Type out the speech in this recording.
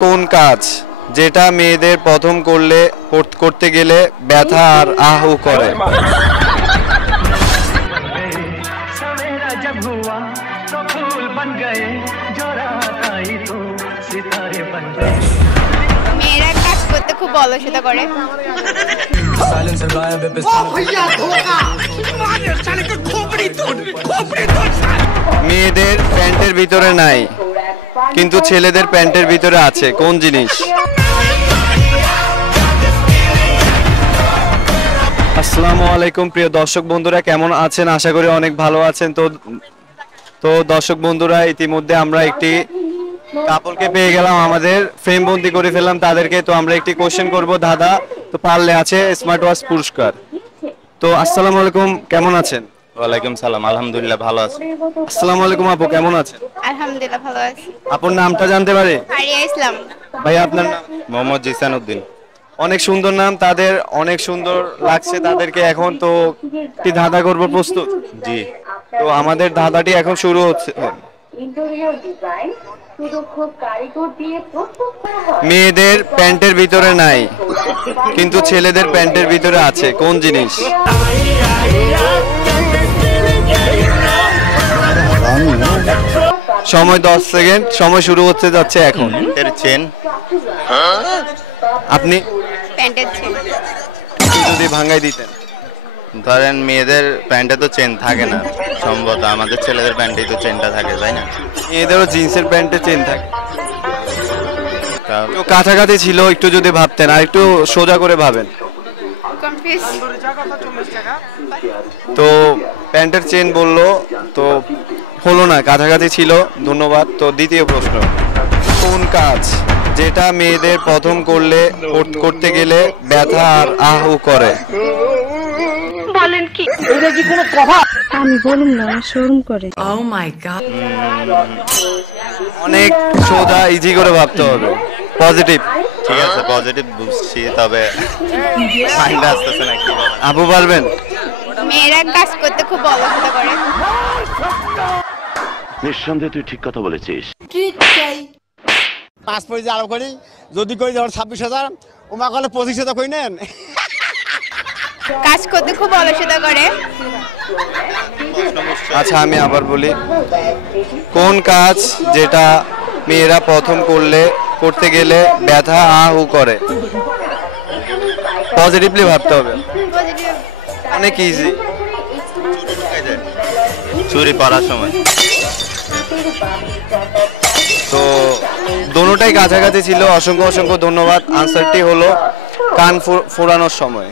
কোন কাজ যেটা মেয়েদের প্রথম করতে গেলে ব্যথা আর আহু করে? মেয়েরা কাজ করতে খুব অলসতা করে। মেয়েদের প্যান্টের ভিতরে নাই কিন্তু ছেলেদের প্যান্টের ভিতরে আছে, কোন জিনিস? আসসালামু আলাইকুম প্রিয় দর্শক বন্ধুরা, কেমন আছেন? আশা করি অনেক ভালো আছেন। তো দর্শক বন্ধুরা, ইতিমধ্যে আমরা একটি কাপলকে পেয়ে গেলাম, আমাদের ফ্রেম বন্দি করে ফেললাম তাদেরকে। তো আমরা একটি কোশ্চেন করব দাদা, তো পারলে আছে স্মার্ট ওয়াচ পুরস্কার। তো আসসালামু আলাইকুম, কেমন আছেন? ওয়ালাইকুম সালাম, আলহামদুলিল্লাহ ভালো আছি। আসসালামু আলাইকুম আপু, কেমন আছেন? আলহামদুলিল্লাহ ভালো আছি। আপনার নামটা জানতে পারি? আরিয়া ইসলাম। ভাই আপনার নাম? মোহাম্মদ জিসান উদ্দিন। অনেক সুন্দর নাম, তাদের অনেক সুন্দর লাগছে তাদেরকে। এখন তো একটি ধাঁধা করব, প্রস্তুত? জি। তো আমাদের ধাঁধাটি এখন শুরু হচ্ছে। মেয়েদের প্যান্টের ভিতরে নাই কিন্তু ছেলেদের প্যান্টের ভিতরে আছে, কোন জিনিস? সময় 10 সেকেন্ড, সময় শুরু হতে যাচ্ছে এখন। এর চেন। আপনি প্যান্টের চেন। যদি ভাঙাই দিতেন। ধরেন মেয়েদের প্যান্টে তো চেন থাকে না, সম্ভবত আমাদের ছেলেদের প্যান্টেই তো চেনটা থাকে, তাই না? মেয়েদেরও জিন্সের প্যান্টে চেন থাকে। তা একটু কাছাকাছি ছিল, একটু যদি ভাবতেন, আর একটু সোজা করে ভাবেন। কনফিউজ। তো প্যান্টের চেন বললো, তো হলো না, কাছাকাছি ছিল। ধন্যবাদ। তো দ্বিতীয় প্রশ্ন, কোন কাজ যেটা মেয়েদের প্রথম করতে গেলে ব্যথা আর আহু করে? বলেন কি? এটা কি কোনো কথা? আমি বলুন না, শরম করে। Oh my god. অনেক সোজা, ইজি করে ভাবতে হবে। পজিটিভ। ঠিক আছে, পজিটিভ বুঝছি, তবে মাইন্ড আসতেছে না। কি বলেন? আপু পারবেন? মেয়েরা কাজ করতে খুব অলসতা করে। নিঃসন্দেহে তুই ঠিক কথা বলেছিস। পাঁচ পয়সা আরো করি, যদি কই ধর 26,000, ওমা কলে 25,000 কই নেন। কাজ করতে খুব অলসতা করে। আচ্ছা আমি আবার বলি, কোন কাজ যেটা মেয়েরা প্রথম করতে গেলে ব্যথা আহু করে? পজিটিভলি ভাবতে হবে, অনেক ইজি। চুরি পড়ার সময়। তো দোনোটাই কাছাকাছি ছিল। অসংখ্য অসংখ্য ধন্যবাদ। আনসারটি হলো কান ফোড়ানোর সময়।